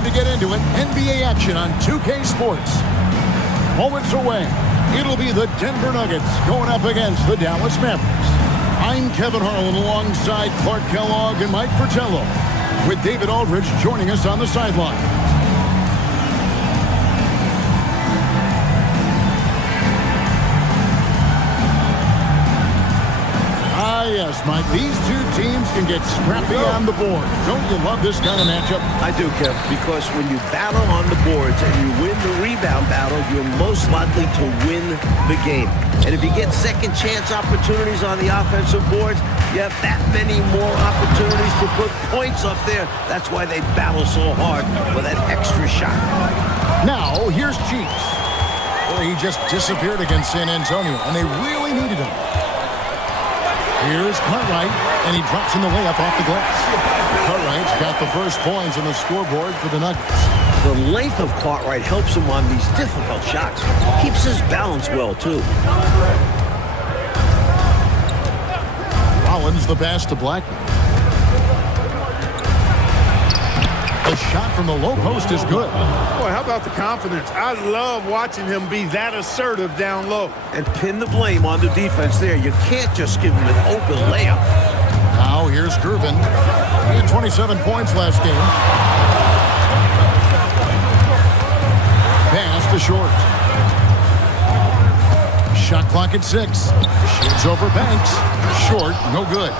time to get into it. NBA action on 2K Sports. Moments away, it'll be the Denver Nuggets going up against the Dallas Mavericks. I'm Kevin Harlan alongside Clark Kellogg and Mike Fratello, with David Aldridge joining us on the sideline. Yes, Mike, these two teams can get scrappy on the board. Don't you love this kind of matchup? I do, Kev, because when you battle on the boards and you win the rebound battle, you're most likely to win the game. And if you get second chance opportunities on the offensive boards, you have that many more opportunities to put points up there. That's why they battle so hard for that extra shot. Now, here's Cheeks. Well, he just disappeared against San Antonio, and they really needed him. Here's Cartwright, and he drops in the layup off the glass. Cartwright's got the first points on the scoreboard for the Nuggets. The length of Cartwright helps him on these difficult shots. Keeps his balance well, too. Rollins the pass to Blackman. The shot from the low post is good. Boy, how about the confidence? I love watching him be that assertive down low. And pin the blame on the defense there. You can't just give him an open layup. Now here's Gervin. He had 27 points last game. Pass to Short. Shot clock at 6. Shoots over Banks. Short, no good.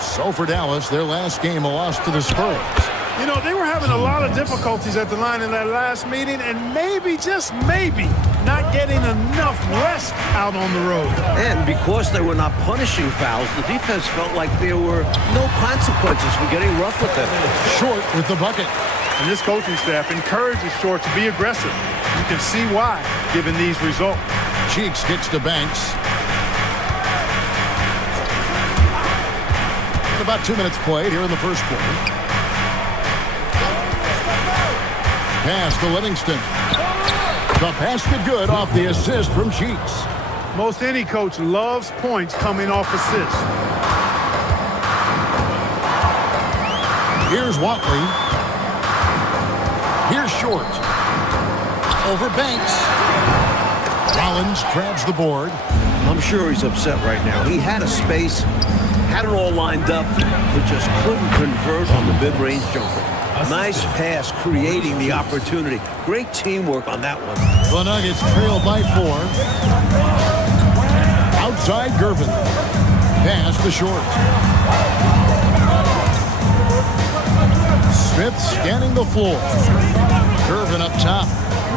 So for Dallas, their last game, a loss to the Spurs. You know, they were having a lot of difficulties at the line in that last meeting, and maybe, just maybe, not getting enough rest out on the road. And because they were not punishing fouls, the defense felt like there were no consequences for getting rough with them. Short with the bucket. And this coaching staff encourages Short to be aggressive. You can see why, given these results. Cheeks kicks to Banks. And about 2 minutes played here in the first quarter. Pass to Livingston. The pass did good off the assist from Cheeks. Most any coach loves points coming off assists. Here's Watley. Here's Short. Over Banks. Rollins grabs the board. I'm sure he's upset right now. He had a space, had it all lined up, but just couldn't convert on the mid-range jumper. Nice pass, creating the opportunity. Great teamwork on that one. The Nuggets trail by 4. Outside Gervin. Pass to Short. Smith scanning the floor. Gervin up top.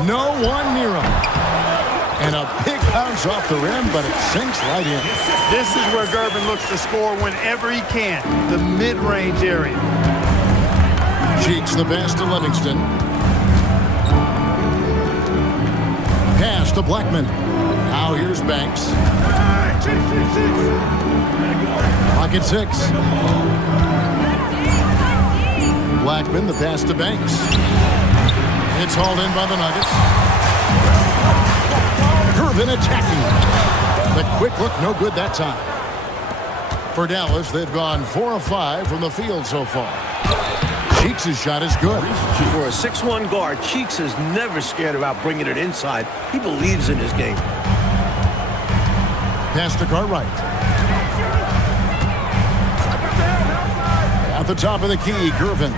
No one near him. And a big bounce off the rim, but it sinks right in. This is where Gervin looks to score whenever he can. The mid-range area. Cheeks the pass to Livingston. Pass to Blackman. Now here's Banks. Clock at 6. Blackman the pass to Banks. It's hauled in by the Nuggets. Gervin attacking. The quick look, no good that time. For Dallas, they've gone 4 of 5 from the field so far. Cheeks' shot is good. For a 6'1" guard, Cheeks is never scared about bringing it inside. He believes in his game. Pass to Cartwright. At the top of the key, Gervin.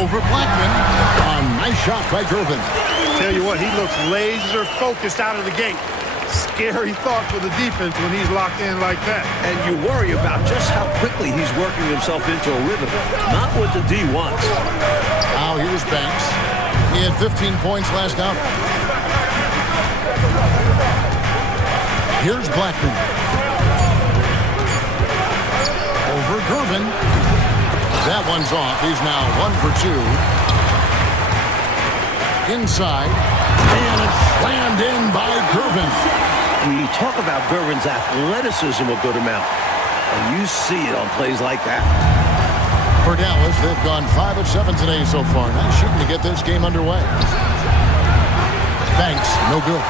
Over Blackman. A nice shot by Gervin. Tell you what, he looks laser focused out of the gate. Scary thought for the defense when he's locked in like that. And you worry about just how quickly he's working himself into a rhythm. Not what the D wants. Now here's Banks. He had 15 points last out. Here's Blackman. Over Gervin. That one's off. He's now 1 for 2. Inside. And it's slammed in by Gervin. We talk about Gervin's athleticism a good amount. And you see it on plays like that. For Dallas, they've gone 5 of 7 today so far. Nice shooting to get this game underway. Banks, no good.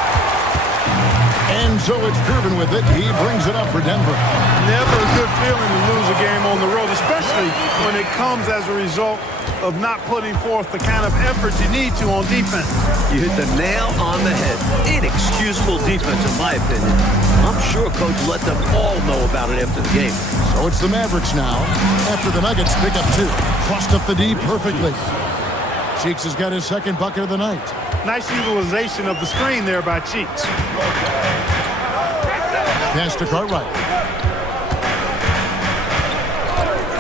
And so it's Gervin with it. He brings it up for Denver. Never a good feeling to lose a game on the road, especially when it comes as a result of not putting forth the kind of effort you need to on defense. You hit the nail on the head. Inexcusable defense, in my opinion. I'm sure Coach let them all know about it after the game. So it's the Mavericks now, after the Nuggets pick up 2. Crossed up the D perfectly. Cheeks has got his second bucket of the night. Nice utilization of the screen there by Cheeks. Pass to Cartwright.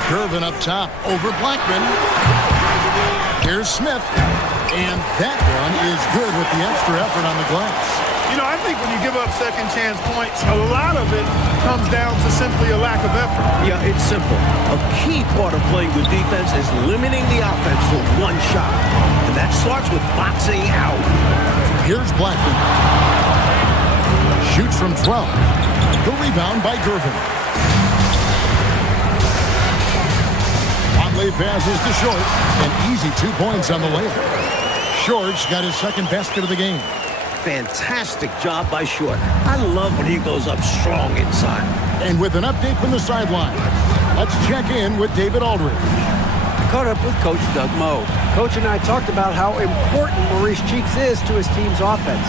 Gervin up top over Blackman. Here's Smith. And that one is good with the extra effort on the glass. You know, I think when you give up second chance points, a lot of it comes down to simply a lack of effort. Yeah, it's simple. A key part of playing good defense is limiting the offense to one shot. And that starts with boxing out. Here's Blackman. Shoots from 12. The rebound by Gervin. Watley passes to Short. An easy 2 points on the layup. Short's got his second basket of the game. Fantastic job by Short. I love when he goes up strong inside. And with an update from the sideline, let's check in with David Aldridge. I caught up with Coach Doug Moe. Coach and I talked about how important Maurice Cheeks is to his team's offense.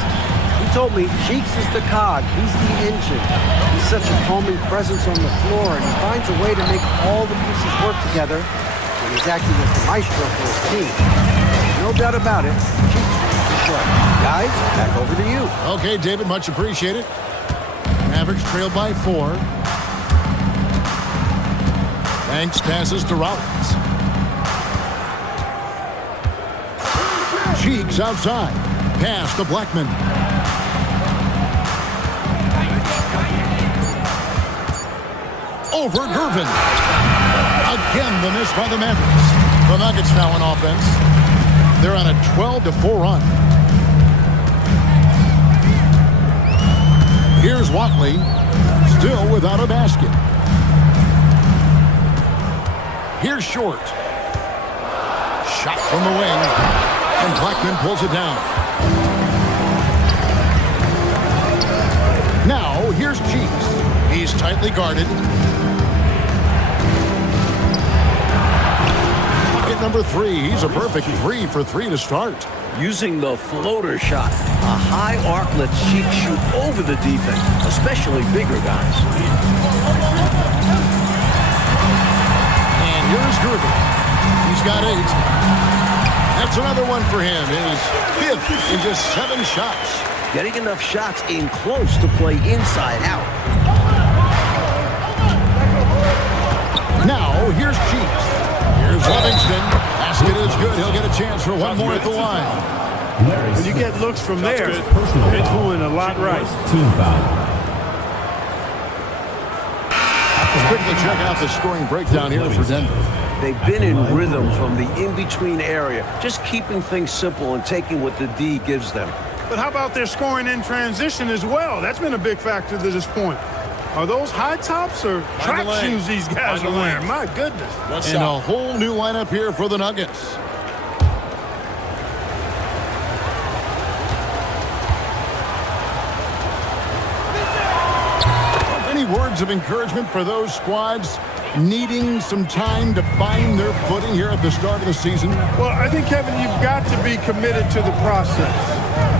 He told me Cheeks is the cog. He's the engine. He's such a calming presence on the floor, and he finds a way to make all the pieces work together when he's acting as the maestro for his team. No doubt about it, Cheeks is the short. Guys, back over to you. Okay, David, much appreciated. Mavericks trailed by 4. Banks passes to Rollins. Cheeks outside. Pass to Blackman. Over Gervin. Again, the miss by the Mavericks. The Nuggets now on offense. They're on a 12-4 run. Here's Watley, still without a basket. Here's Short. Shot from the wing, and Blackman pulls it down. Now, here's Cheeks. He's tightly guarded. Bucket number 3. He's a perfect 3 for 3 to start. Using the floater shot. A high arc lets Cheeks shoot over the defense, especially bigger guys. And here's Gervin. He's got 8. That's another one for him. His 5th in just 7 shots. Getting enough shots in close to play inside out. Now, here's Cheeks. Here's Livingston. Basket is good. He'll get a chance for one more at the line. When you get looks from there, it's doing a lot right. Team foul. Let's quickly check out the scoring breakdown here for Denver. They've been in rhythm from the in-between area, just keeping things simple and taking what the D gives them. But how about their scoring in transition as well? That's been a big factor to this point. Are those high tops or track shoes these guys are wearing? My goodness. And a whole new lineup here for the Nuggets. Any words of encouragement for those squads needing some time to find their footing here at the start of the season? Well, I think, Kevin, you've got to be committed to the process.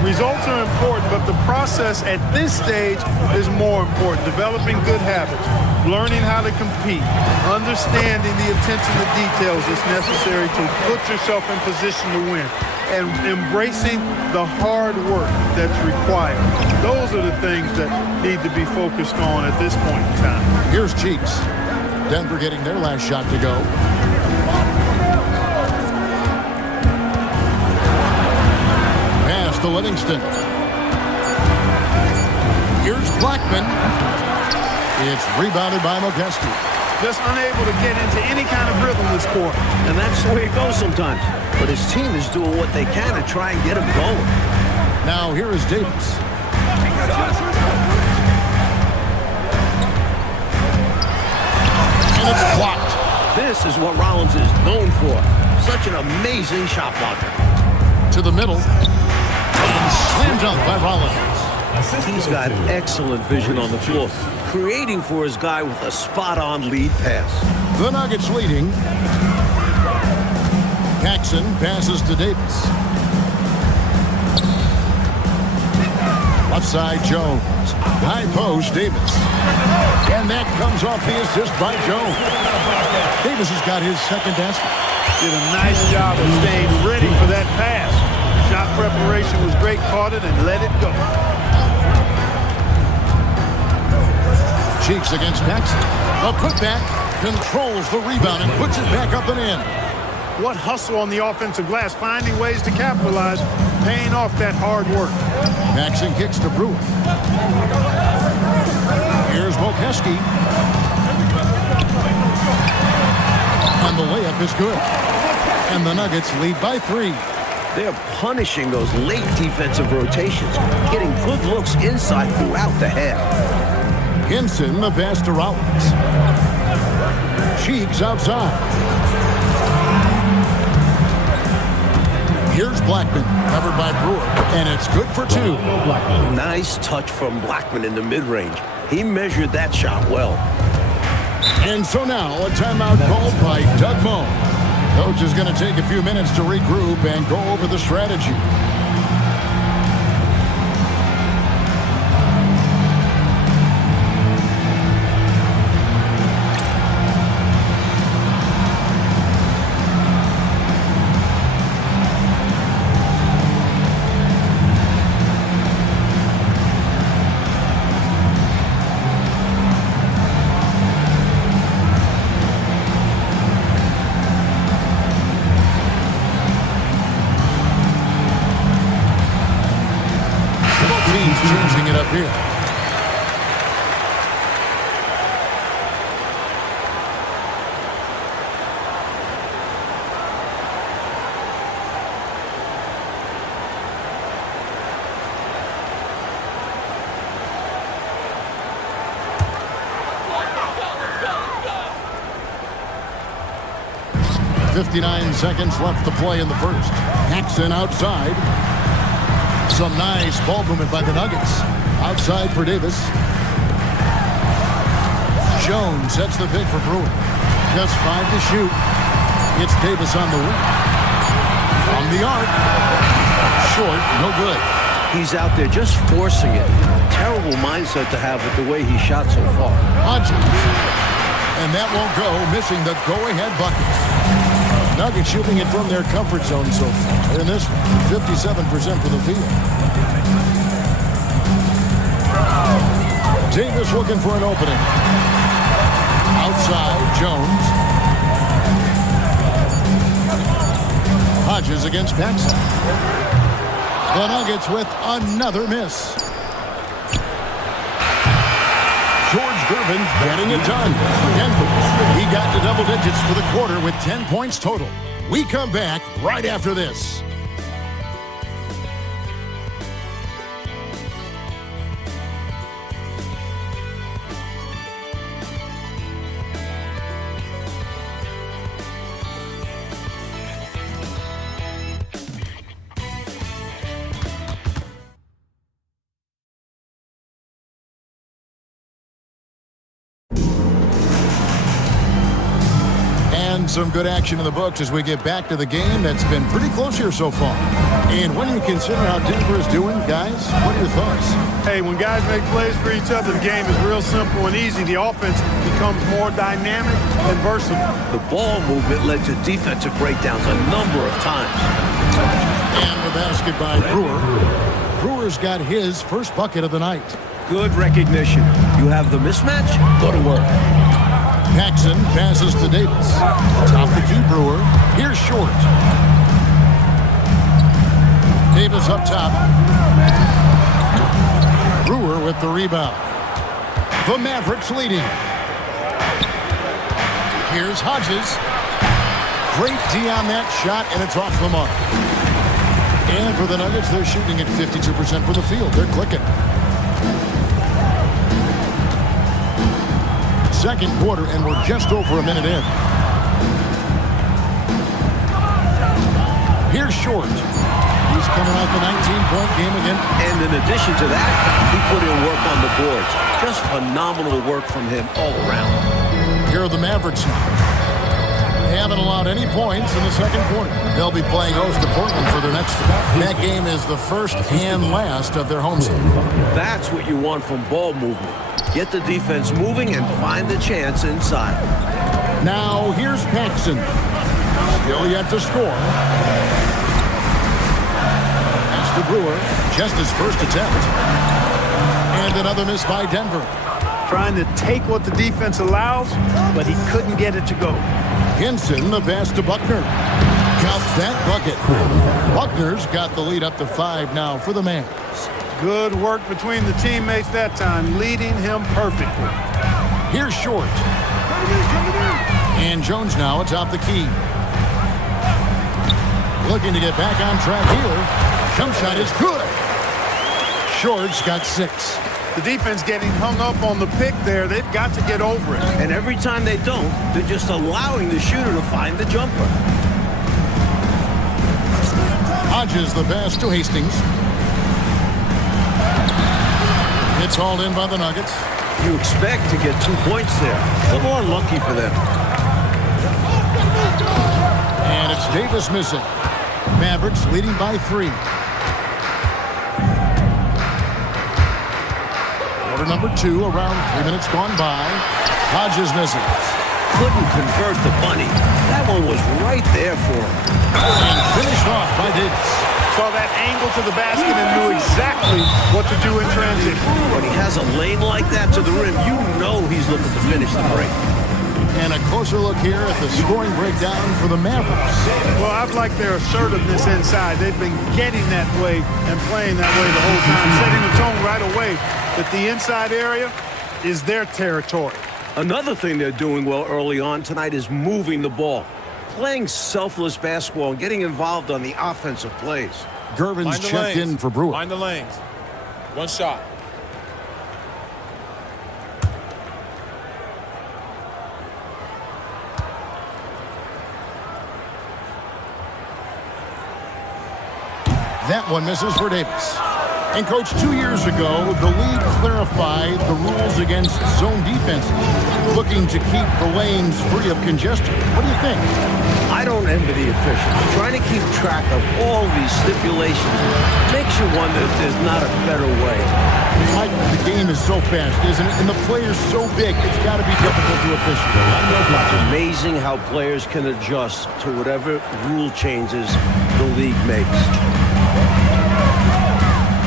Results are important, but the process at this stage is more important. Developing good habits, learning how to compete, understanding the attention to details that's necessary to put yourself in position to win, and embracing the hard work that's required. Those are the things that need to be focused on at this point in time. Here's Cheeks. Denver getting their last shot to go. Pass to Livingston. Here's Blackman. It's rebounded by Mokeski. Just unable to get into any kind of rhythm this quarter. And that's the way it goes sometimes. But his team is doing what they can to try and get him going. Now here is Davis. And it's blocked. This is what Rollins is known for. Such an amazing shot blocker. To the middle. And slammed up by Rollins. He's got excellent vision on the floor, creating for his guy with a spot-on lead pass. The Nuggets leading. Paxson passes to Davis. Left side, Jones. High post, Davis. And that comes off the assist by Jones. Davis has got his second basket. Did a nice job of staying ready for that pass. Shot preparation was great, caught it and let it go. Cheeks against Paxson. A putback, controls the rebound and puts it back up and in. What hustle on the offensive glass, finding ways to capitalize, paying off that hard work. Paxson kicks to Brewer. Here's Mokeski. And the layup is good. And the Nuggets lead by 3. They're punishing those late defensive rotations, getting good looks inside throughout the half. Hinson, the pass to Rollins. Cheeks outside. Here's Blackman, covered by Brewer, and it's good for 2. Nice touch from Blackman in the mid-range. He measured that shot well. And so now a timeout called by Doug Moe. Coach is going to take a few minutes to regroup and go over the strategy. Changing it up here. .59 seconds left to play in the first. Paxson outside. Some nice ball movement by the Nuggets. Outside for Davis. Jones sets the pick for Brewer. Just 5 to shoot. It's Davis on the wing. From the arc. Short, no good. He's out there just forcing it. Terrible mindset to have with the way he shot so far. Hodges. And that won't go, missing the go-ahead buckets. Nuggets shooting it from their comfort zone so far. In this one, 57% for the field. Davis looking for an opening. Outside, Jones. Hodges against Paxson. The Nuggets with another miss. George Gervin getting it done for Denver. He got to double digits for the quarter with 10 points total. We come back right after this. Some good action in the books as we get back to the game that's been pretty close here so far. And when you consider how Denver is doing, guys, what are your thoughts? Hey, when guys make plays for each other, the game is real simple and easy. The offense becomes more dynamic and versatile. The ball movement led to defensive breakdowns a number of times. And the basket by Brewer. Brewer's got his first bucket of the night. Good recognition. You have the mismatch? Go to work. Paxson passes to Davis. Top the key, Brewer. Here's Short. Davis up top. Brewer with the rebound. The Mavericks leading. Here's Hodges. Great D on that shot, and it's off the mark. And for the Nuggets, they're shooting at 52% for the field. They're clicking. Second quarter, and we're just over a minute in. Here's Short. He's Davis coming off the 19-point game again. And in addition to that, he put in work on the boards. Just phenomenal work from him all around. Here are the Mavericks now. They haven't allowed any points in the second quarter. They'll be playing host to Portland for their next. That game is the first and last of their home series. That's what you want from ball movement. Get the defense moving and find the chance inside. Now here's Paxson. Still yet to score. That's the Brewer. Just his first attempt. And another miss by Denver. Trying to take what the defense allows, but he couldn't get it to go. Hinson, the pass to Buckner. Count that bucket. Buckner's got the lead up to 5 now for the Mavs. Good work between the teammates that time, leading him perfectly. Here's Short. And Jones now atop the key. Looking to get back on track here. Jump shot is good. Short's got 6. The defense getting hung up on the pick there. They've got to get over it. And every time they don't, they're just allowing the shooter to find the jumper. Hodges the pass to Hastings. It's hauled in by the Nuggets. You expect to get 2 points there. A little unlucky for them. And it's Davis missing. Mavericks leading by 3. Quarter number 2, around 3 minutes gone by. Hodges missing. Couldn't convert the bunny. That one was right there for him. And finished off by Davis. Saw that angle to the basket and knew exactly what to do in transition. When he has a lane like that to the rim, you know he's looking to finish the break. And a closer look here at the scoring breakdown for the Mavericks. Well, I've liked their assertiveness inside. They've been getting that way and playing that way the whole time, setting the tone right away that the inside area is their territory. Another thing they're doing well early on tonight is moving the ball. Playing selfless basketball and getting involved on the offensive plays. Gervin's checked in for Brewer. Find the lanes. One shot. That one misses for Davis. And, Coach, 2 years ago, the league clarified the rules against zone defense, looking to keep the lanes free of congestion. What do you think? I don't envy the officials. Trying to keep track of all these stipulations makes you wonder if there's not a better way. Mike, the game is so fast, isn't it? And the player's so big, it's got to be difficult to officiate. It's amazing how players can adjust to whatever rule changes the league makes.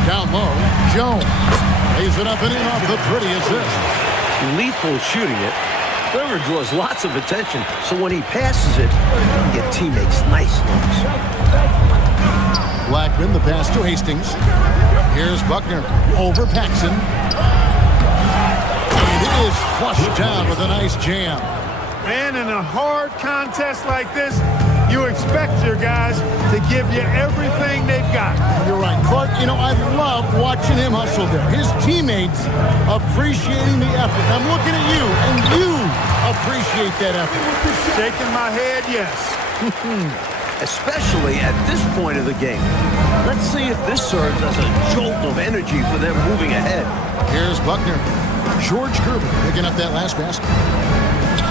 Down low, Jones lays it up and in off the pretty assist. Lethal shooting it. Gervin draws lots of attention, so when he passes it, he can get teammates nice looks. Blackman, the pass to Hastings. Here's Buckner over Paxson. And it is flushed down with a nice jam. And in a hard contest like this, you expect your guys to give you everything they've got. You're right, Clark. You know, I loved watching him hustle there. His teammates appreciating the effort. I'm looking at you, and you appreciate that effort. Shaking my head, yes. Especially at this point of the game. Let's see if this serves as a jolt of energy for them moving ahead. Here's Buckner. George Gervin picking up that last basket.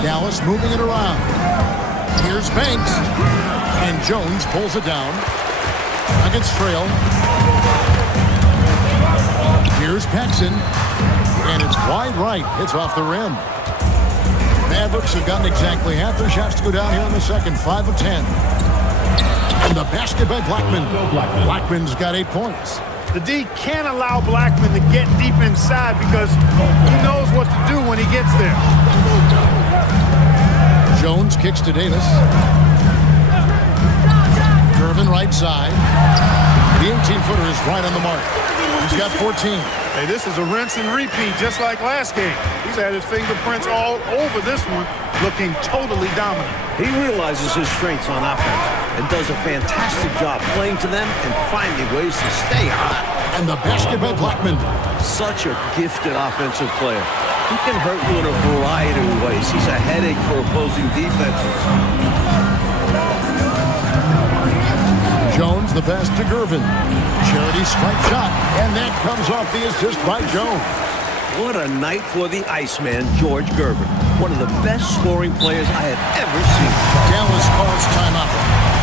Dallas moving it around. Here's Banks. And Jones pulls it down. Nuggets trail. Here's Paxson. And it's wide right. It's off the rim. Mavericks have gotten exactly half their shots to go down here in the second. 5 of 10. And the basket by Blackman. Blackman's got 8 points. The D can't allow Blackman to get deep inside because he knows what to do when he gets there. Jones kicks to Davis. Gervin right side. The 18-footer is right on the mark. He's got 14. Hey, this is a rinse and repeat just like last game. He's had his fingerprints all over this one, looking totally dominant. He realizes his strengths on offense and does a fantastic job playing to them and finding ways to stay hot. And the basket by Blackman. Such a gifted offensive player. He can hurt you in a variety of ways. He's a headache for opposing defenses. Jones, the pass to Gervin. Charity strike shot, and that comes off the assist by Jones. What a night for the Iceman, George Gervin. One of the best scoring players I have ever seen. Dallas calls timeout.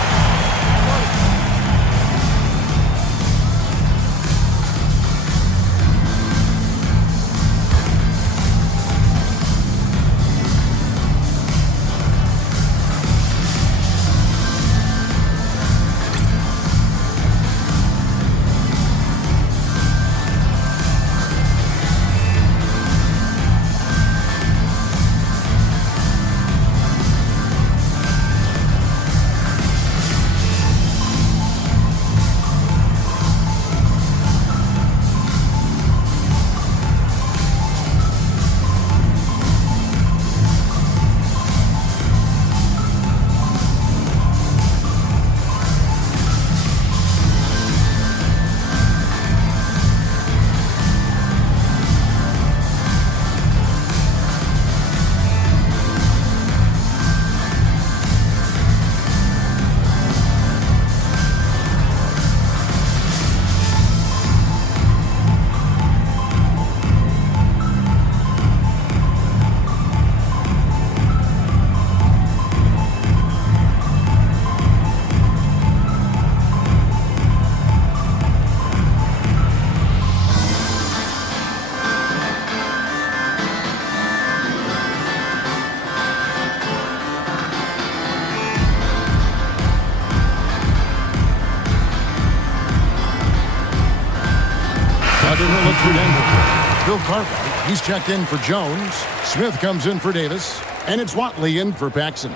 For Denver. Bill Cartwright, he's checked in for Jones. Smith comes in for Davis. And it's Watley in for Paxson.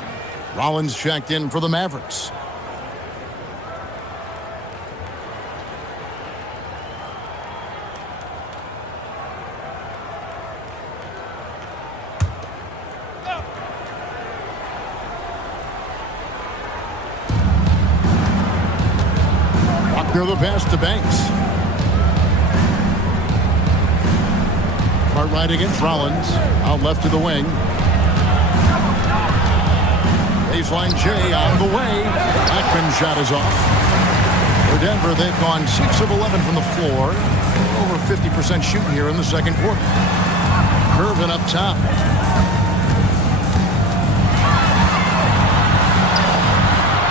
Rollins checked in for the Mavericks. Buckner the pass to Banks. Cartwright against Rollins. Out left to the wing. Baseline J on the way. Blackman shot is off. For Denver, they've gone 6 of 11 from the floor. Over 50% shooting here in the second quarter. Gervin up top.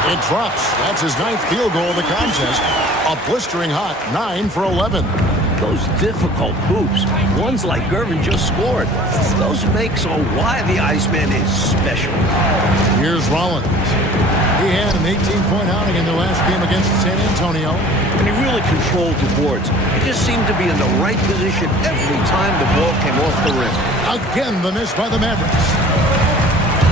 It drops. That's his 9th field goal of the contest. A blistering hot 9 for 11. Those difficult hoops, ones like Gervin just scored, those make so why the Iceman is special. Here's Rollins. He had an 18-point outing in their last game against San Antonio. And he really controlled the boards. He just seemed to be in the right position every time the ball came off the rim. Again, the miss by the Mavericks.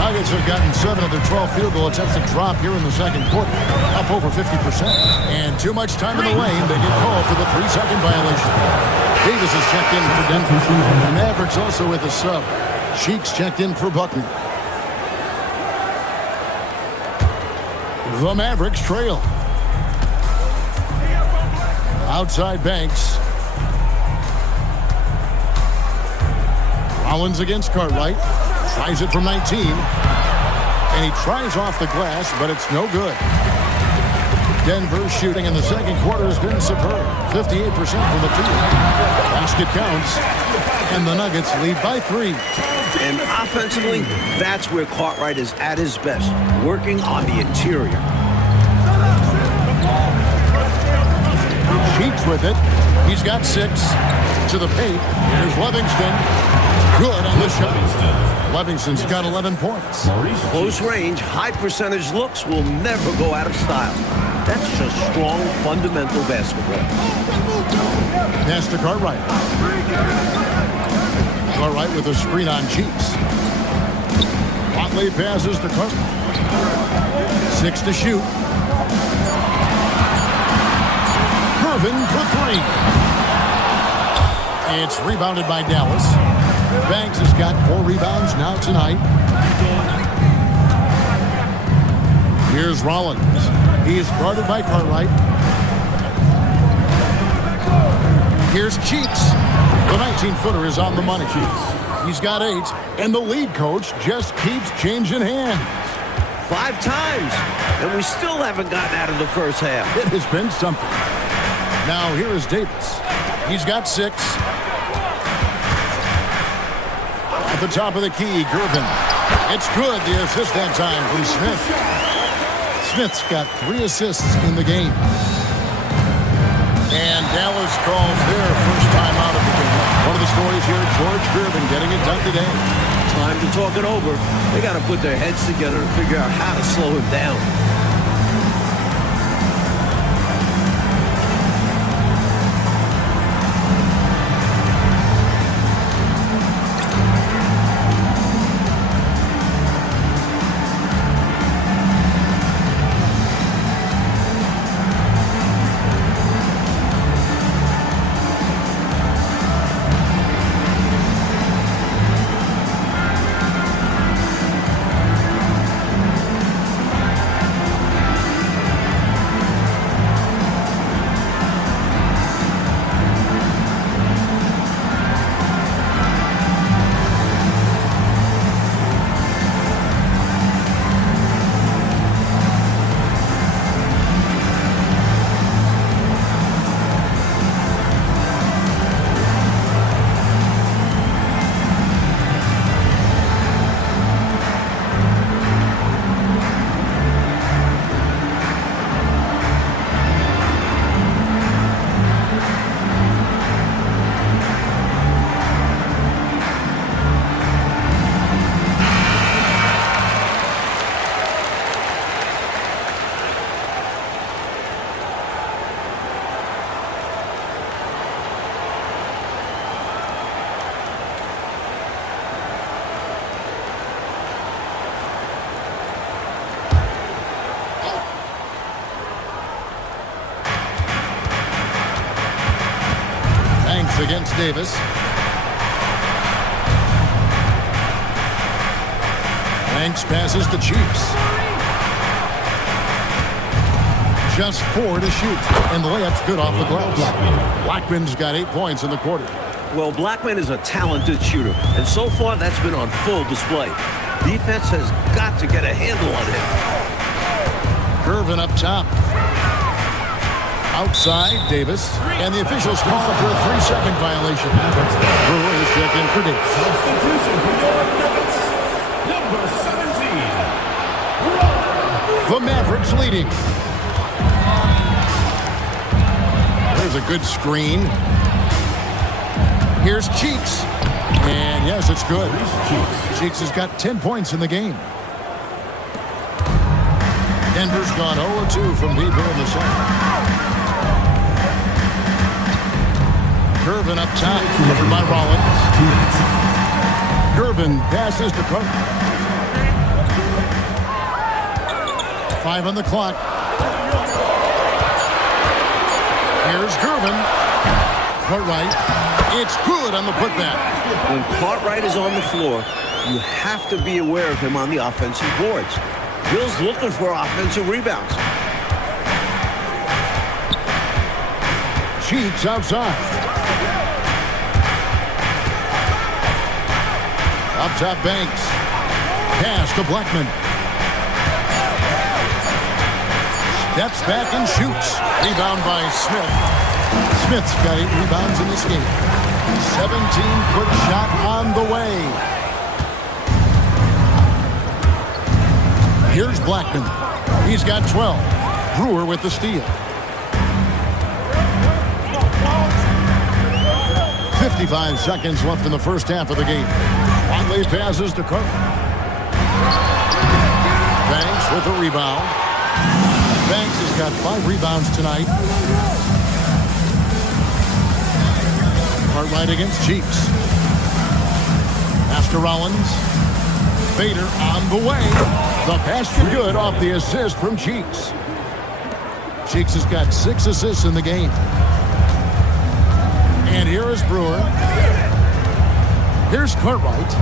Nuggets have gotten 7 of their 12 field goal attempts to drop here in the second quarter, up over 50%. And too much time in the lane, they get called for the 3-second violation. Davis is checked in for Denver. The Mavericks also with a sub. Cheeks checked in for Buckner. The Mavericks trail. Outside Banks. Rollins against Cartwright. Tries it from 19. And he tries off the glass, but it's no good. Denver's shooting in the second quarter has been superb. 58% from the field. Basket counts. And the Nuggets lead by 3. And offensively, that's where Cartwright is at his best, working on the interior. Cheeks with it. He's got 6. To the paint. Here's Livingston. Good on the shot. Livingston's got 11 points. Close range, high percentage looks will never go out of style. That's just strong, fundamental basketball. Pass to Cartwright. Cartwright with a screen on Cheeks. Watley passes to Cartwright. 6 to shoot. Gervin for 3. It's rebounded by Dallas. Banks has got 4 rebounds now tonight. Here's Rollins. He is guarded by Cartwright. Here's Cheeks. The 19-footer is on the money. He's got 8, and the lead coach just keeps changing hands. 5 times. and we still haven't gotten out of the first half. It has been something. Now here is Davis. He's got 6. At the top of the key, Gervin. It's good. The assist that time from Smith. Smith's got 3 assists in the game. And Dallas calls their first time out of the game. One of the stories here, George Gervin getting it done today. Time to talk it over. They got to put their heads together to figure out how to slow him down. Against Davis. Banks passes to Cheeks. Just 4 to shoot, and the layup's good off the glass. Blackman's got 8 points in the quarter. Well, Blackman is a talented shooter, and so far that's been on full display. Defense has got to get a handle on him. Gervin up top. Outside, Davis. And the officials call for a 3-second violation. Brewers check in for Davis. Substitution for your Nuggets, number 17. The Mavericks leading. There's a good screen. Here's Cheeks. And yes, it's good. Cheeks has got 10 points in the game. Denver's gone 0-2 from deep here in the second. Gervin up top, covered by Rollins. Gervin passes to Cook. 5 on the clock. Here's Gervin. Cartwright. It's good on the putback. When Cartwright is on the floor, you have to be aware of him on the offensive boards. Bill's looking for offensive rebounds. Cheeks outside. Up top, Banks. Pass to Blackman. Steps back and shoots. Rebound by Smith. Smith's got 8 rebounds in this game. 17-foot shot on the way. Here's Blackman. He's got 12. Brewer with the steal. 55 seconds left in the first half of the game. Watley passes to Cook. Banks with a rebound. Banks has got 5 rebounds tonight. Cartwright against Cheeks. Pass to Rollins. Fader on the way. The pass to good off the assist from Cheeks. Cheeks has got 6 assists in the game. And here is Brewer. Here's Cartwright.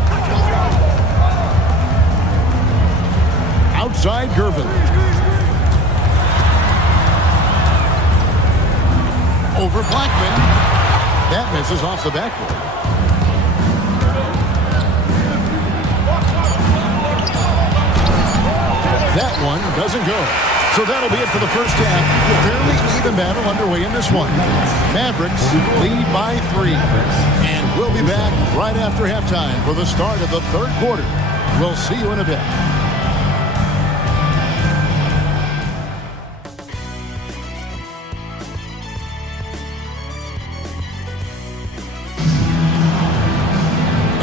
Outside Gervin. Over Blackman. That misses off the backboard. That one doesn't go. So that'll be it for the first half. Fairly even battle underway in this one. Mavericks lead by 3. And we'll be back right after halftime for the start of the third quarter. We'll see you in a bit.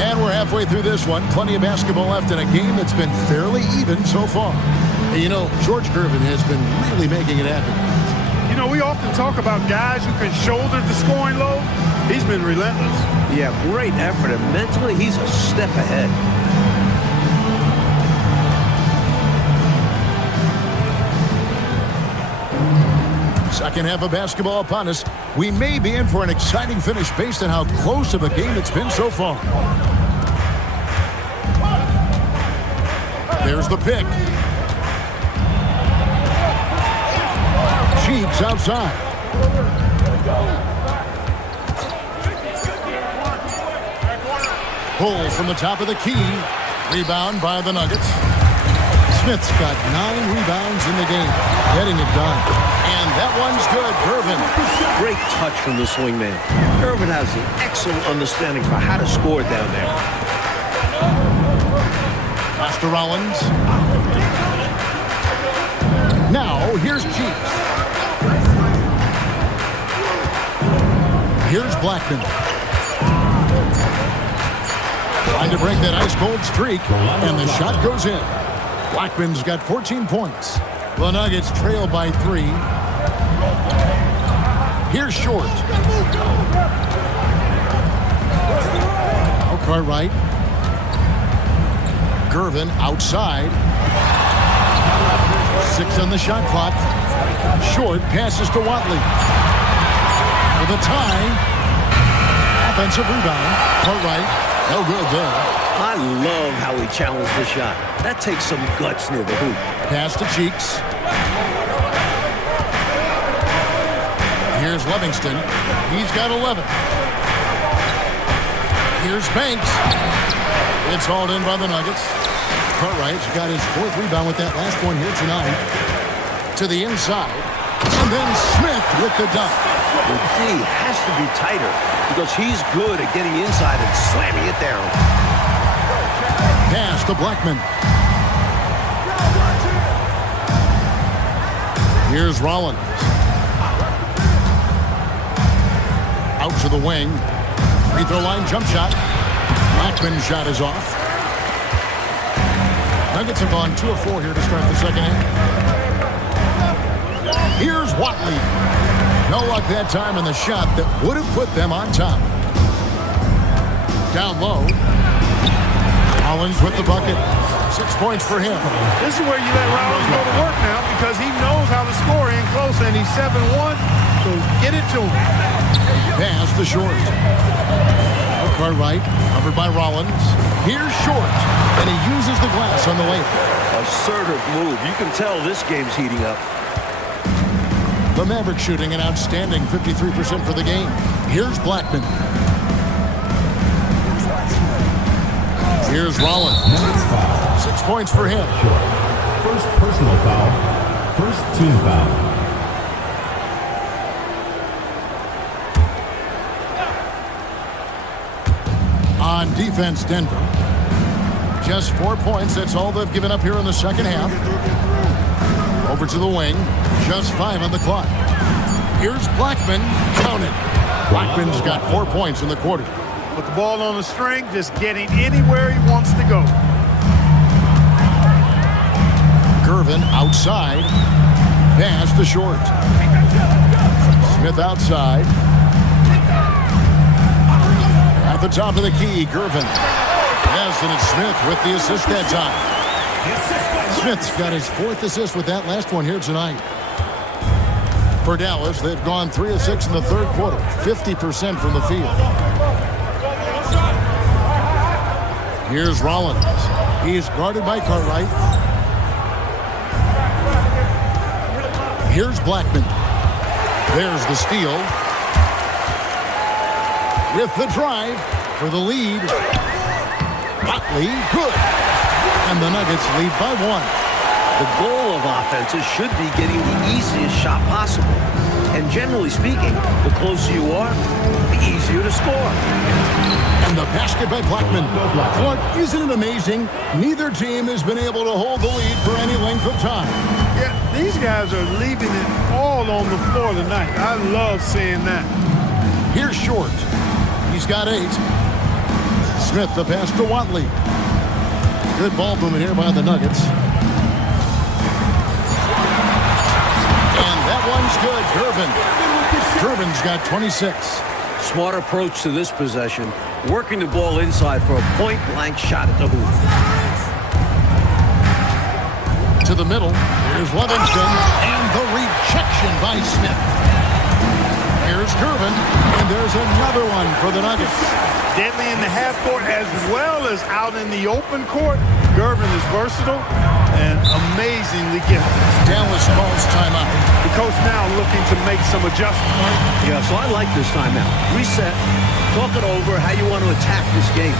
And we're halfway through this one. Plenty of basketball left in a game that's been fairly even so far. And you know, George Gervin has been really making it happen. You know, we often talk about guys who can shoulder the scoring load. He's been relentless. Yeah, great effort. And mentally, he's a step ahead. Second half of basketball upon us. We may be in for an exciting finish based on how close of a game it's been so far. There's the pick. Cheeks outside. Pull from the top of the key. Rebound by the Nuggets. Smith's got 9 rebounds in the game, getting it done. And that one's good. Gervin. Great touch from the swingman. Gervin has an excellent understanding for how to score down there. Pass to Rollins. Now, here's Cheeks. Here's Blackman. Trying to break that ice-cold streak, and the shot goes in. Blackman's got 14 points. The Nuggets trail by 3. Here's Short. Now Cartwright. Gervin outside. 6 on the shot clock. Short passes to Watley. For the tie. Offensive rebound. Cartwright. No good there. I love how he challenged the shot. That takes some guts near the hoop. Pass to Cheeks. Here's Livingston. He's got 11. Here's Banks. It's hauled in by the Nuggets. Cartwright's got his 4th rebound with that last one here tonight. To the inside. And then Smith with the dunk. The D has to be tighter because he's good at getting inside and slamming it down. Pass to Blackman. Here's Rollins. Out to the wing. Free throw line jump shot. Blackman's shot is off. Nuggets have gone 2 of 4 here to start the second half. Here's Watley. No luck that time in the shot that would have put them on top. Down low. Rollins with the bucket. 6 points for him. This is where you let Rollins go to work now because he knows how to score in close, and he's 7-1, so get it to him. Pass to Short. Cartwright covered by Rollins. Here's Short, and he uses the glass on the way. Assertive move. You can tell this game's heating up. The Mavericks shooting an outstanding 53% for the game. Here's Blackman. Here's Rollins. 6 points for him. First personal foul. First team foul. On defense, Denver. Just 4 points. That's all they've given up here in the second half. Over to the wing. Just 5 on the clock. Here's Blackman. Count it. Blackman's got 4 points in the quarter. With the ball on the string, just getting anywhere he wants to go. Gervin outside. Pass to Short. Smith outside. At the top of the key, Gervin. Yes, and it's Smith with the assist that time. Smith's got his 4th assist with that last one here tonight. For Dallas, they've gone 3 of 6 in the third quarter. 50% from the field. Here's Rollins. He's guarded by Cartwright. Here's Blackman. There's the steal. With the drive for the lead. Watley, good. And the Nuggets lead by 1. The goal of offenses should be getting the easiest shot possible. And generally speaking, the closer you are, the easier to score. And the basket by Blackman. Clark, isn't it amazing? Neither team has been able to hold the lead for any length of time. Yeah, these guys are leaving it all on the floor tonight. I love seeing that. Here's Short. He's got 8. Smith, the pass to Watley. Good ball movement here by the Nuggets. And that one's good. Gervin. Gervin's got 26. Smart approach to this possession, working the ball inside for a point-blank shot at the hoop. To the middle. Here's Livingston. And the rejection by Smith. Here's Gervin. And there's another one for the Nuggets. Deadly in the half court as well as out in the open court. Gervin is versatile and amazingly gifted. Dallas calls timeout. The coach now looking to make some adjustments. Yeah, so I like this timeout. Reset, talk it over, how you want to attack this game.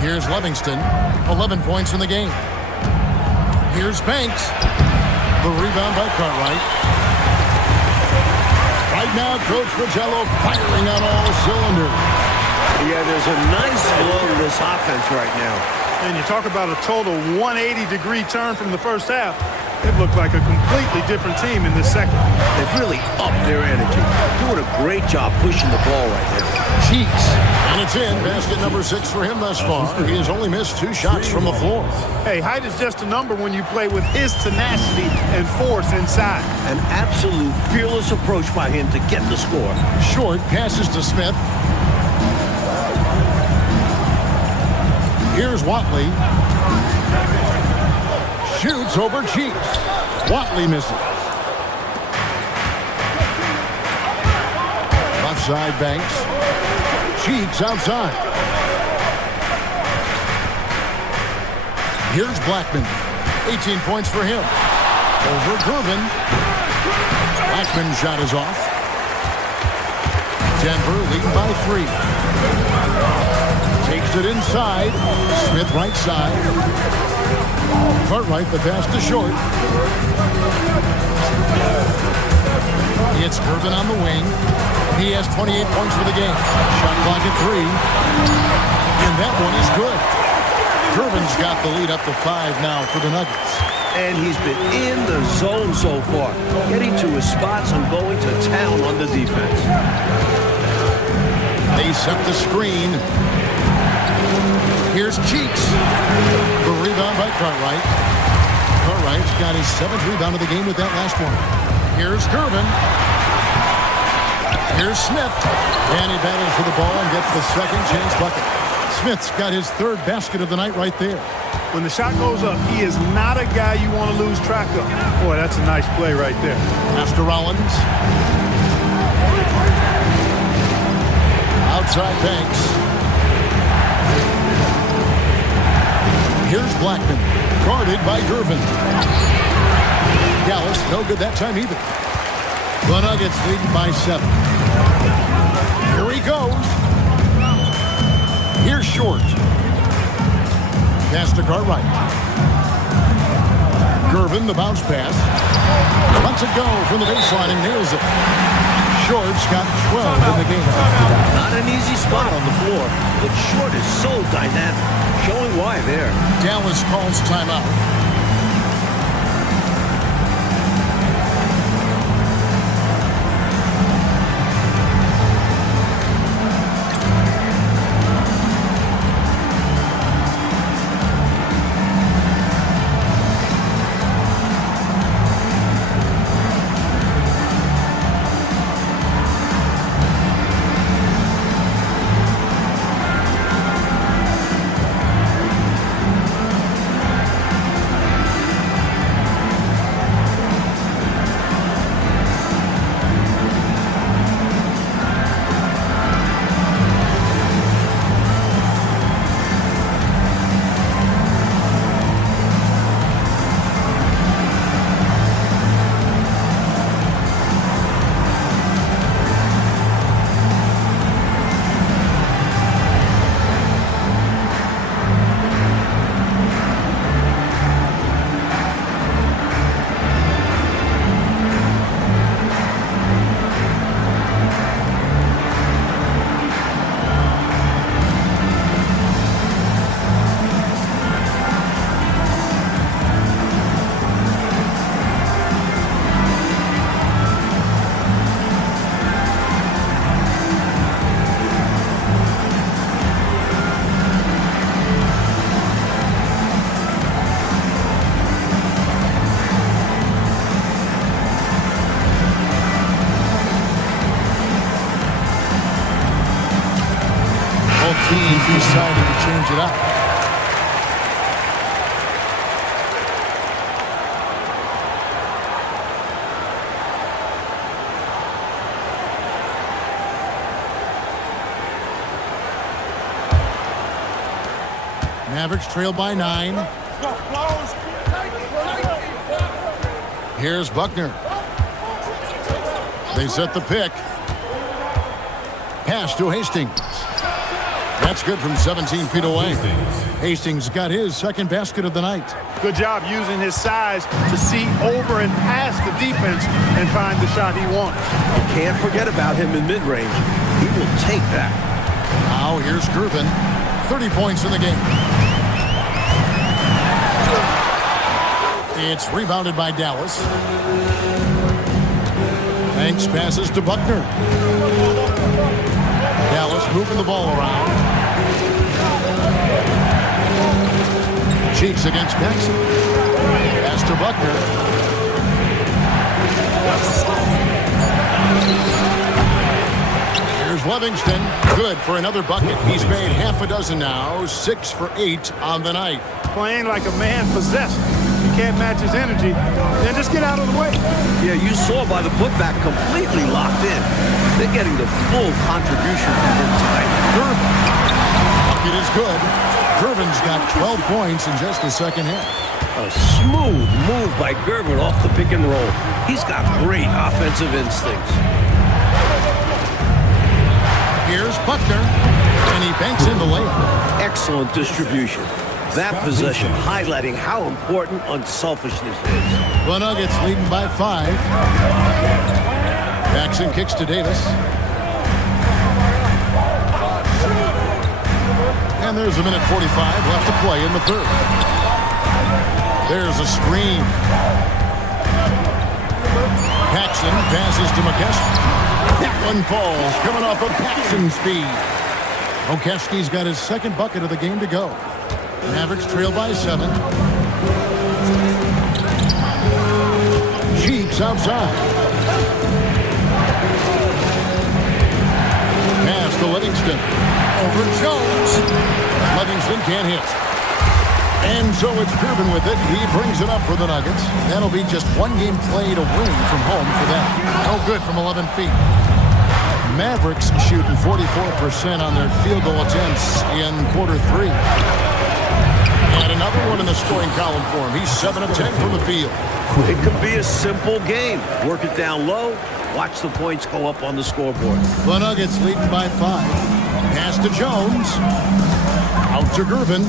Here's Livingston, 11 points in the game. Here's Banks. The rebound by Cartwright. Right now, Coach Pacello firing on all cylinders. Yeah, there's a nice flow to this offense right now. And you talk about a total 180-degree turn from the first half. It looked like a completely different team in the second. They've really upped their energy. Doing a great job pushing the ball right now. Cheeks. And it's in. Basket number 6 for him thus far. He has only missed 2 shots from the floor. Hey, height is just a number when you play with his tenacity and force inside. An absolute fearless approach by him to get the score. Short passes to Smith. Here's Watley. Shoots over Cheeks. Watley misses. Left side Banks. Cheeks outside. Here's Blackman. 18 points for him. Over Gervin. Blackman's shot is off. Denver leading by 3. Takes it inside. Smith right side. Cartwright the pass to Short. It's Gervin on the wing. He has 28 points for the game. Shot clock at 3. And that one is good. Gervin's got the lead up to 5 now for the Nuggets. And he's been in the zone so far, getting to his spots and going to town on the defense. They set the screen. Here's Cheeks. The rebound by Cartwright. Cartwright's got his 7th rebound of the game with that last one. Here's Gervin. Here's Smith. And he battles for the ball and gets the second chance bucket. Smith's got his 3rd basket of the night right there. When the shot goes up, he is not a guy you want to lose track of. Boy, that's a nice play right there. Pass to Rollins. Outside Banks. Here's Blackman. Guarded by Gervin. Dallas, no good that time either. The Nuggets leading by 7. Here he goes. Here's Short. Pass to Cartwright. Gervin, the bounce pass. Lets it go from the baseline and nails it. Short's got 12 in the game. Not an easy spot on the floor, but Short is so dynamic. Showing why there. Dallas calls timeout. Teams decided to change it up. Mavericks trail by 9. Here's Buckner. They set the pick. Pass to Hastings. That's good from 17 feet away. Hastings got his 2nd basket of the night. Good job using his size to see over and past the defense and find the shot he wants. You can't forget about him in mid-range. He will take that. Now here's Gervin. 30 points in the game. It's rebounded by Dallas. Banks passes to Buckner. Dallas moving the ball around. Cheeks against Paxson. Pass to Buckner. Here's Livingston. Good for another bucket. He's made half a dozen now. 6 for 8 on the night. Playing like a man possessed. You can't match his energy. Then just get out of the way. Yeah, you saw by the putback, completely locked in. They're getting the full contribution from him tonight. Gervin. Bucket is good. Gervin's got 12 points in just the second half. A smooth move by Gervin off the pick and roll. He's got great offensive instincts. Here's Buckner, and he banks in the layup. Excellent distribution. That possession highlighting how important unselfishness is. The Nuggets leading by 5. Paxson kicks to Davis. And there's a minute 45 left to play in the 3rd. There's a screen. Paxson passes to McKesson. That one falls, coming off of Paxson's speed. Okeski's got his second bucket of the game to go. Mavericks trail by 7. Cheeks outside. Pass to Livingston. Over Jones. Livingston can't hit. And so it's Gervin with it. He brings it up for the Nuggets. That'll be just one game played away from home for them. No good from 11 feet. Mavericks shooting 44% on their field goal attempts in quarter 3. And another one in the scoring column for him. He's 7 of 10 from the field. It could be a simple game. Work it down low. Watch the points go up on the scoreboard. The Nuggets leading by 5. Pass to Jones. Out to Gervin.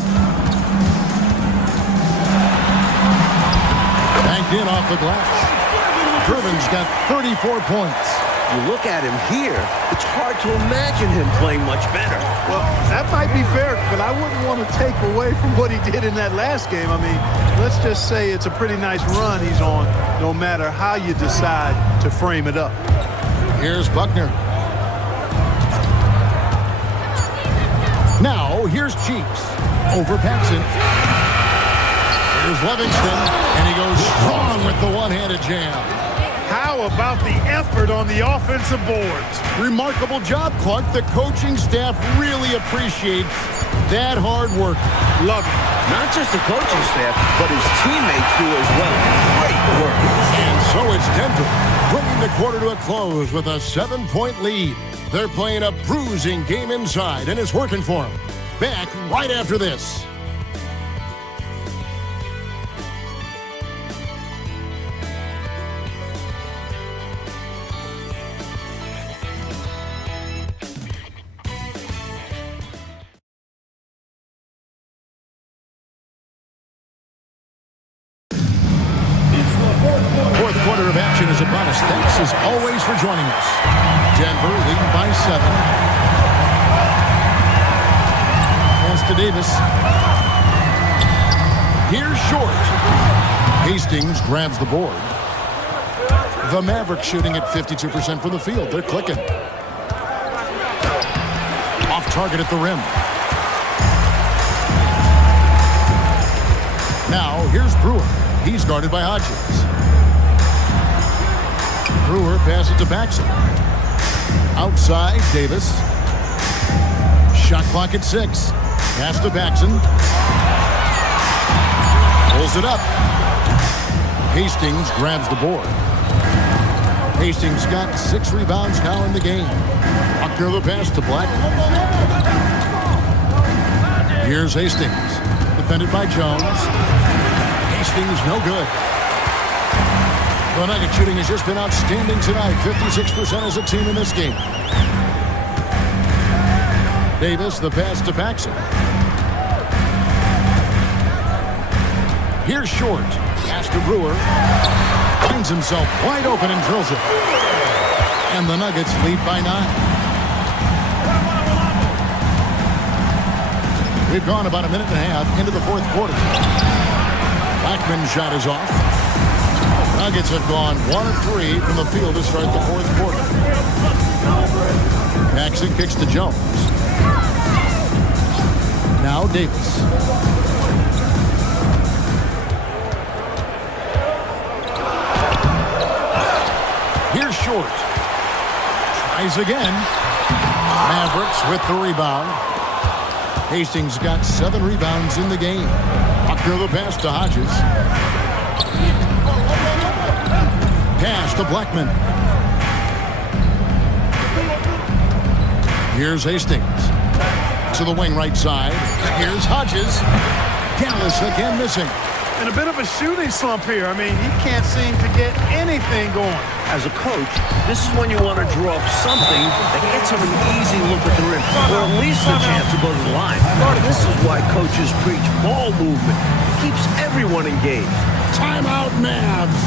Banked in off the glass. Gervin's got 34 points. You look at him here, it's hard to imagine him playing much better. Well, that might be fair, but I wouldn't want to take away from what he did in that last game. I mean, let's just say it's a pretty nice run he's on, no matter how you decide to frame it up. Here's Buckner. Now, here's Cheeks. Over Paxson. Here's Livingston, and he goes strong with the one-handed jam. How about the effort on the offensive boards? Remarkable job, Clark. The coaching staff really appreciates that hard work. Love it. Not just the coaching staff, but his teammates do as well. Great work. And so it's Denver, bringing the quarter to a close with a 7-point lead. They're playing a bruising game inside, and it's working for them. Back right after this. Fourth quarter of action is upon us. Thanks as always for joining us. Denver leading by 7. Pass to Davis. Here's Short. Hastings grabs the board. The Mavericks shooting at 52% from the field. They're clicking. Off target at the rim. Now here's Brewer. He's guarded by Hodges. Brewer passes to Paxson. Outside, Davis. Shot clock at 6. Pass to Paxson. Pulls it up. Hastings grabs the board. Hastings got 6 rebounds now in the game. Buckner the pass to Blackman. Here's Hastings. Defended by Jones. Hastings no good. The Nuggets shooting has just been outstanding tonight. 56% as a team in this game. Davis, the pass to Paxson. Here's Short. Pass to Brewer. Finds himself wide open and drills it. And the Nuggets lead by 9. We've gone about a minute and a half into the fourth quarter. Blackman's shot is off. Nuggets have gone 1 of 3 from the field to start the fourth quarter. Paxson kicks to Jones. Now Davis. Here's Short. Tries again. Mavericks with the rebound. Hastings got 7 rebounds in the game. Buckner the pass to Hodges. Pass to Blackman. Here's Hastings. To the wing right side. Here's Hodges. Dallas again missing. And a bit of a shooting slump here. I mean, he can't seem to get anything going. As a coach, this is when you want to draw up something that gets him an easy look at the rim, or at least a chance to go to the line. This is why coaches preach ball movement. It keeps everyone engaged. Timeout, Mavs.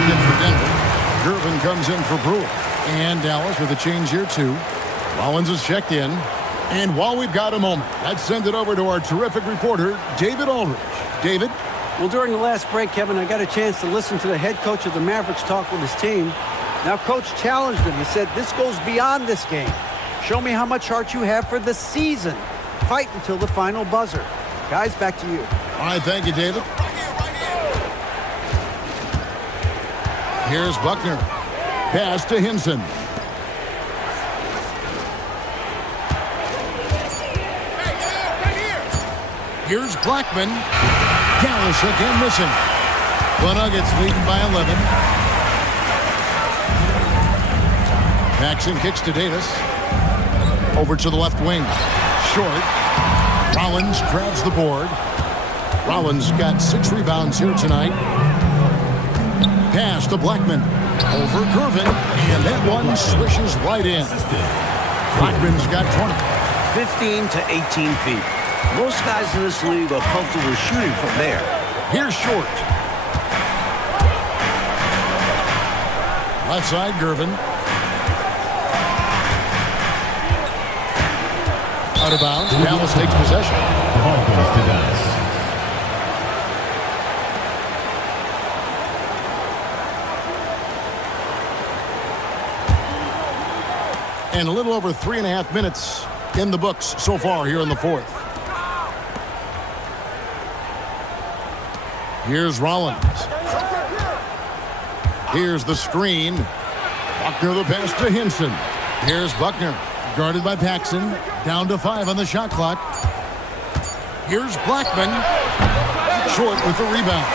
back in for Denver. Gervin comes in for Brewer. And Dallas with a change here, too. Rollins is checked in. And while we've got a moment, let's send it over to our terrific reporter, David Aldridge. David? Well, during the last break, Kevin, I got a chance to listen to the head coach of the Mavericks talk with his team. Now, Coach challenged him. He said, this goes beyond this game. Show me how much heart you have for the season. Fight until the final buzzer. Guys, back to you. All right, thank you, David. Here's Buckner. Pass to Hinson. Here's Blackman. Dallas again missing. The Nuggets leading by 11. Paxson kicks to Davis. Over to the left wing. Short. Rollins grabs the board. Rollins got 6 rebounds here tonight. Pass to Blackman. Over Gervin. And that one swishes right in. Blackman's got 20. 15 to 18 feet. Most guys in this league are comfortable shooting from there. Here's Short. Left side, Gervin. Out of bounds. Dallas takes possession. The ball goes to Dallas. And a little over 3.5 minutes in the books so far here in the fourth. Here's Rollins. Here's the screen. Buckner the pass to Hinson. Here's Buckner. Guarded by Paxson. Down to 5 on the shot clock. Here's Blackman. Short with the rebound.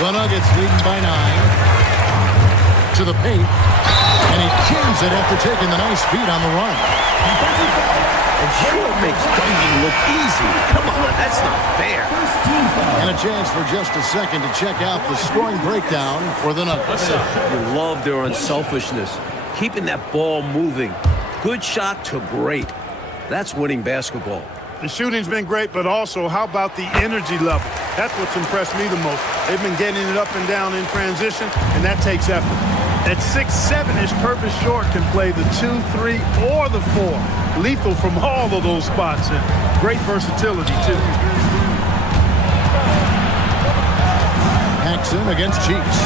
The Nuggets leading by 9. To the paint. And he jams it after taking the nice feed on the run. And Short makes dunking look easy. Come on, that's not fair. And a chance for just a second to check out the scoring breakdown for the Nuggets. You love their unselfishness. Keeping that ball moving. Good shot to great. That's winning basketball. The shooting's been great, but also how about the energy level? That's what's impressed me the most. They've been getting it up and down in transition, and that takes effort. At 6'7", Purvis Short can play the 2, 3, or the 4. Lethal from all of those spots, and great versatility, too. Paxson against Cheeks.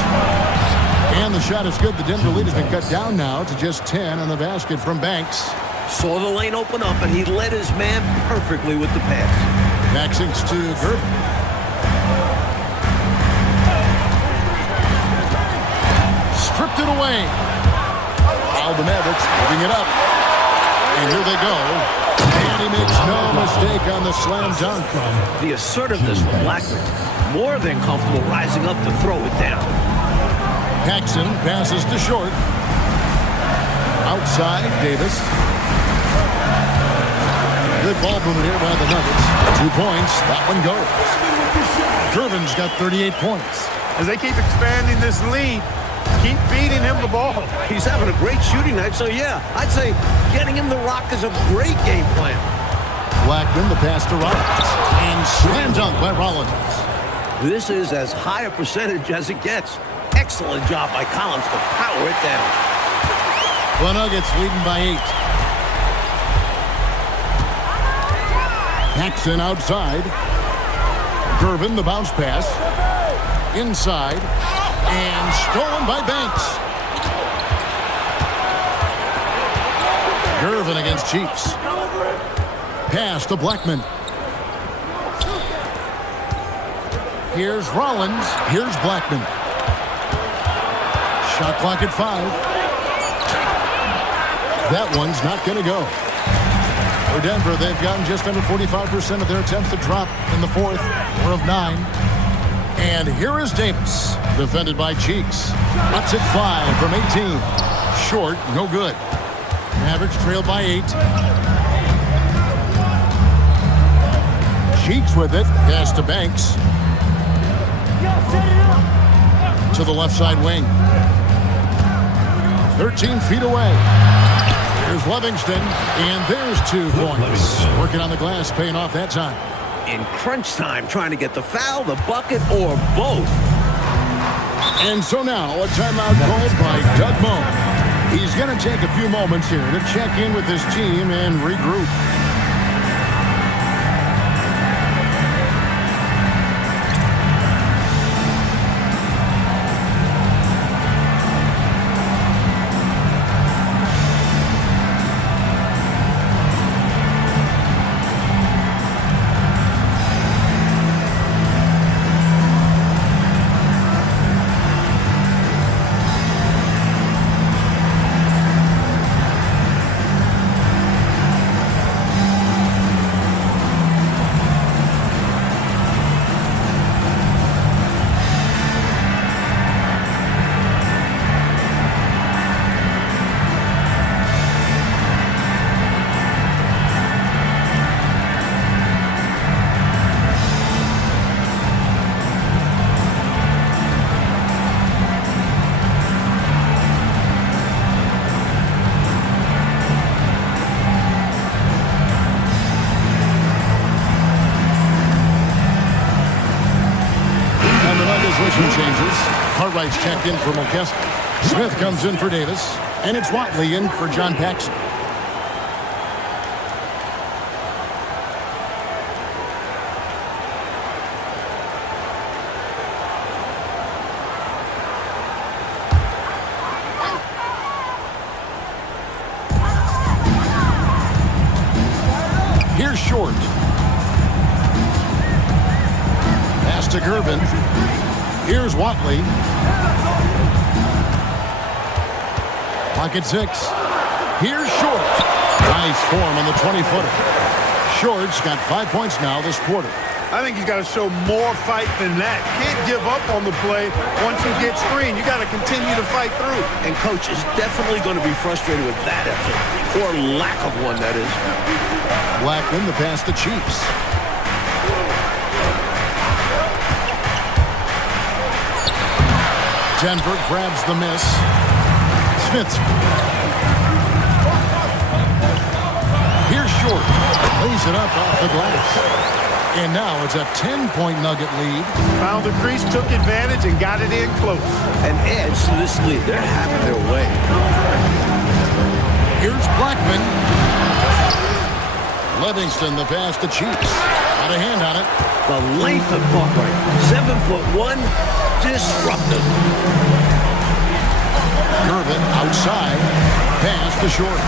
And the shot is good. The Denver lead has been cut down now to just 10 on the basket from Banks. Saw the lane open up, and he led his man perfectly with the pass. Paxson to Gervin. Stripped it away. Now the Mavericks moving it up. And here they go. And he makes no mistake on the slam dunk. The assertiveness from Blackman. More than comfortable rising up to throw it down. Paxson passes to Short. Outside, Davis. Good ball movement here by the Nuggets. 2 points. That one goes. Gervin's got 38 points. As they keep expanding this lead, keep feeding him the ball. He's having a great shooting night, so yeah, I'd say getting him the rock is a great game plan. Blackman, the pass to Rollins. And slam dunk by Rollins. This is as high a percentage as it gets. Excellent job by Collins to power it down. The Nuggets leading by 8. Paxson outside. Gervin, the bounce pass. Inside. And stolen by Banks. Gervin against Cheeks. Pass to Blackman. Here's Rollins. Here's Blackman. Shot clock at 5. That one's not going to go. For Denver, they've gotten just under 45% of their attempts to drop in the fourth. 4 of 9. And here is Davis, defended by Cheeks. Cuts it 5 from 18. Short, no good. Mavericks trail by 8. Cheeks with it. Pass to Banks. To the left side wing. 13 feet away. Here's Livingston, and there's 2 points. Working on the glass, paying off that time. In crunch time, trying to get the foul, the bucket, or both. And so now a timeout called by Doug Moe. He's going to take a few moments here to check in with his team and regroup. Changes. Cartwright's checked in for McKeston. Smith comes in for Davis. And it's Watley in for John Paxson. Here's Short. Pass to Gervin. Here's Watley. Pocket 6. Here's Short. Nice form on the 20-footer. Short's got 5 points now this quarter. I think he's got to show more fight than that. Can't give up on the play once you get screened. You got to continue to fight through. And coach is definitely going to be frustrated with that effort, or lack of one, that is. Blackman, the pass to Chiefs. Denver grabs the miss. Smith. Here's Short. Lays it up off the glass. And now it's a 10-point Nugget lead. Found the crease, took advantage, and got it in close. An edge to this lead. They're having their way. Here's Blackman. Livingston, the pass to Chiefs. Got a hand on it. The length of Cartwright. 7'1", disruptive. Gervin outside. Pass to Short.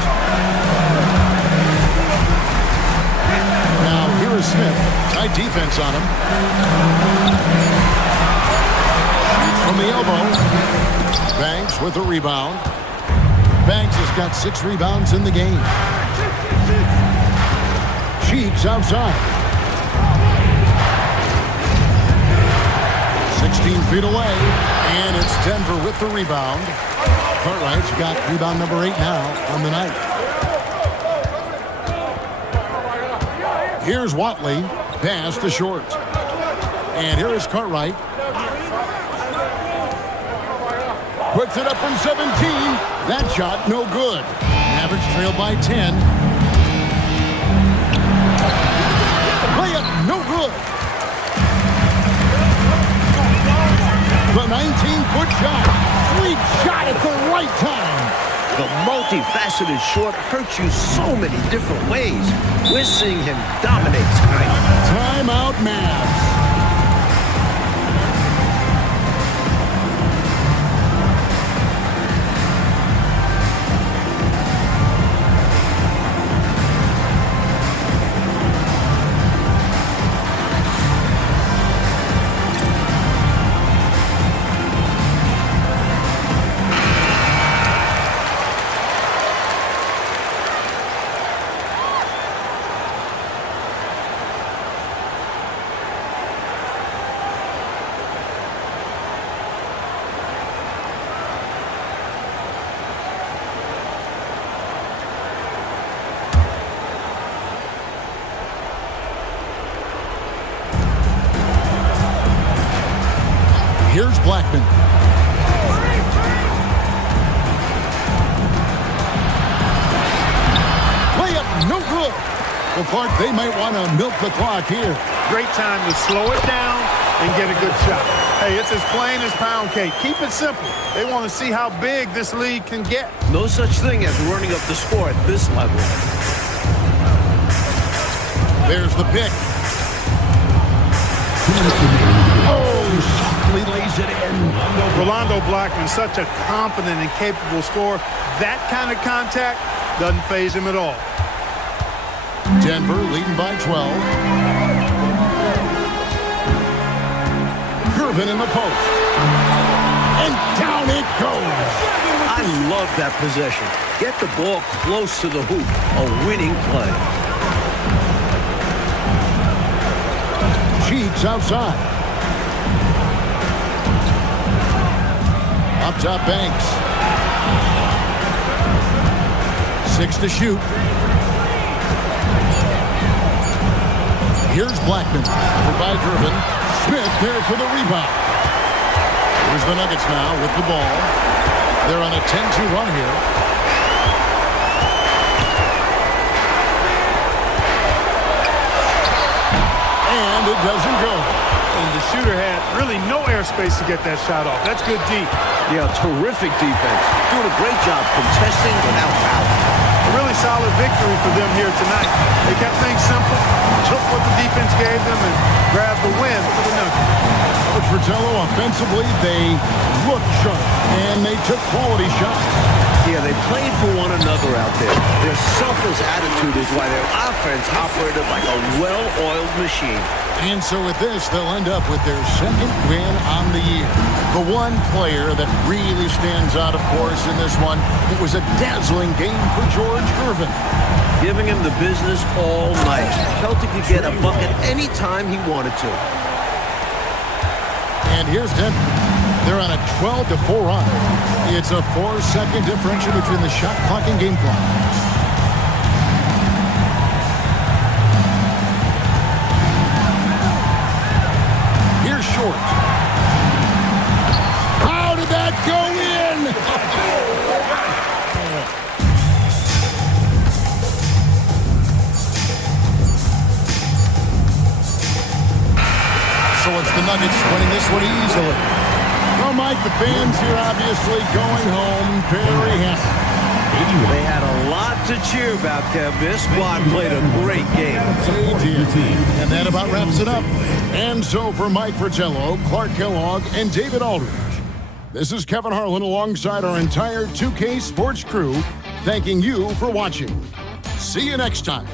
Now here is Smith. Tight defense on him. Shoots from the elbow. Banks with a rebound. Banks has got 6 rebounds in the game. Cheeks outside. 16 feet away. And it's Denver with the rebound. Cartwright's got rebound number 8 now on the night. Here's Watley. Pass to Short. And here is Cartwright. Puts it up from 17. That shot no good. Mavericks trail by 10. Layup no good. The 19-foot shot. Sweet shot at the right time. The multifaceted Short hurts you so many different ways. We're seeing him dominate tonight. Timeout, Mavs. Here's Blackman. Layup, no good. Well, Clark, they might want to milk the clock here. Great time to slow it down and get a good shot. Hey, it's as plain as pound cake. Keep it simple. They want to see how big this league can get. No such thing as running up the score at this level. There's the pick. Oh, softly lays it in. Rolando Blackman, such a confident and capable scorer. That kind of contact doesn't faze him at all. Denver leading by 12. Gervin in the post. And down it goes. I love that possession. Get the ball close to the hoop. A winning play. Cheeks outside. Up top, Banks. 6 to shoot. Here's Blackman. Over by Gervin. Smith there for the rebound. Here's the Nuggets now with the ball. They're on a 10-2 run here. And it doesn't go. And the shooter had really no airspace to get that shot off. That's good deep. Yeah, terrific defense. Doing a great job contesting without fouling. A really solid victory for them here tonight. They kept things simple, took what the defense gave them, and grabbed the win for the Nuggets. Coach Fratello, offensively, they looked sharp, and they took quality shots. Yeah, they played for one another out there. Their selfless attitude is why their offense operated like a well-oiled machine. And so with this, they'll end up with their second win on the year. The one player that really stands out, of course, in this one, it was a dazzling game for George Gervin. Giving him the business all night. Felt he could get a bucket anytime he wanted to. And here's Denver. They're on a 12-4 run. It's a 4-second differential between the shot clock and game clock. Here's Short. How did that go in? So it's the Nuggets winning this one easily. Well, Mike, the fans here obviously going home very happy. They had a lot to cheer about, Kev. This squad played a great game. And that about wraps it up. And so for Mike Fratello, Clark Kellogg, and David Aldridge, this is Kevin Harlan alongside our entire 2K Sports crew, thanking you for watching. See you next time.